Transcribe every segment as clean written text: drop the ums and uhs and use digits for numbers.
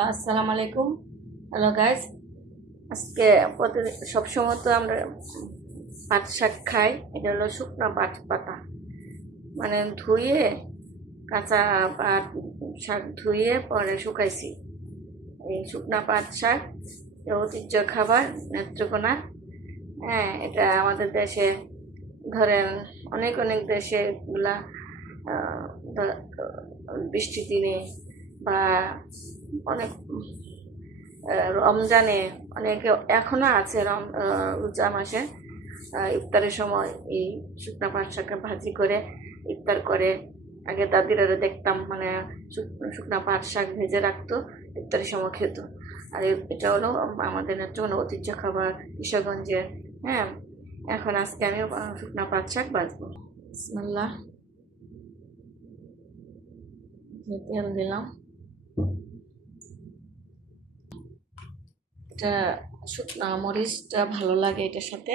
আসসালামু আলাইকুম। Hello guys, আজকে সবসময় তো আমরা পাট শাক খাই। এটা হলো শুকনো পাট পাতা, মানে ধুয়ে কাঁচা পাট শাক ধুয়ে পরে শুকাইছি। এই শুকনা পাট শাক ঐতিহ্য খাবার নেত্রকোনা। হ্যাঁ, এটা আমাদের দেশে ধরেন অনেক অনেক দেশে এগুলা বৃষ্টির দিনে বা অনেক রমজানে অনেকে এখনো আছে রোজা মাসে ইফতারের সময় এই শুকনা পাট শাক ভাজি করে ইফতার করে। আগে দাদিরা দেখতাম, মানে শুকনা পাট শাক ভেজে রাখতো, ইফতারের সময় খেত। আর এটা হলো আমাদের নেত্রকোনা ঐতিহ্য খাবার, কিশোরগঞ্জের। হ্যাঁ, এখন আজকে আমি শুকনা পাট শাক ভাজবো। বিসমিল্লাহ, তেল দিলাম। এটা শুকনা মরিচটা ভালো লাগে এটার সাথে,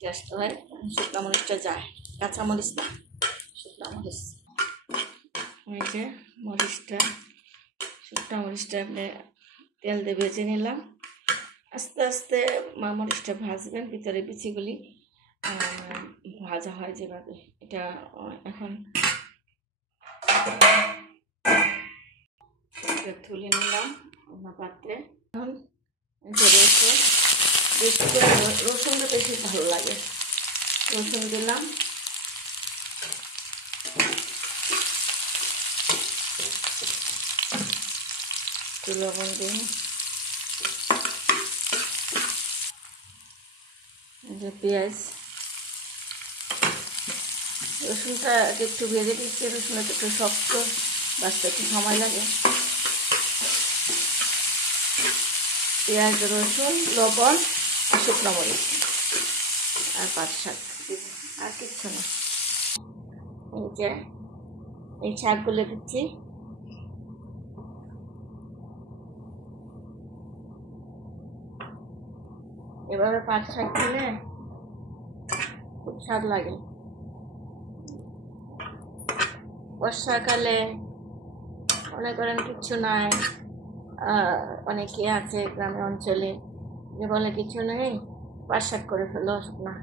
টেস্ট হয়। শুকনা মরিচটা যায়, কাঁচা মরিচ না, শুকনা মরিচ। এই যে মরিচটা, শুকনা মরিচটা আপনি তেল দিয়ে ভেজে নিলাম। আস্তে আস্তে মরিচটা ভাজবেন, ভিতরে বিচিগুলি ভাজা হয় যেভাবে। এটা এখন তুলে নিলাম অন্য পাত্রে। এখন রয়েছে বেশি করে রসুনটা বেশি ভালো লাগে, রসুন দিলাম। লবণ দিন, পেঁয়াজ, রসুনটা একটু ভেজে দিচ্ছি। রসুনটা একটু শক্ত, বাঁচতে একটু সময় লাগে। পেঁয়াজ, রসুন, লবণ, শুকনো মরিচ আর পাট শাক, আর কিচ্ছু না। এই যে এই শাকগুলো দিচ্ছি। এভাবে পাট শাক খেলে খুব স্বাদ লাগে। বর্ষাকালে মনে করেন কিচ্ছু নাই, অনেকে আছে গ্রামে অঞ্চলে যে বলে কিছু নেই, পাট শাক করে ফেলো না,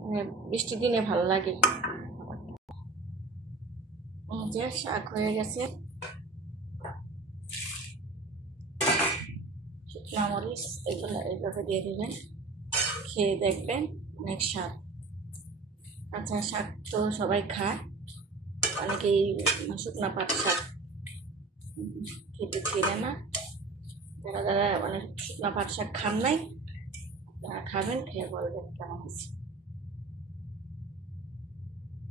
মানে বৃষ্টির দিনে ভালো লাগে। যে শাক হয়ে গেছে, শুকনা মরিচ এগুলো এইভাবে দিয়ে দিবেন, খেয়ে দেখবেন অনেক স্বাদ। কাঁচা শাক তো সবাই খায়, অনেকেই শুকনা পাট শাক খেতে ছিঁড়ে না। যারা যারা মানে শুকনা পাট শাক খান নাই, তারা খাবেন, খেয়ে বলবেন কেমন হয়েছে।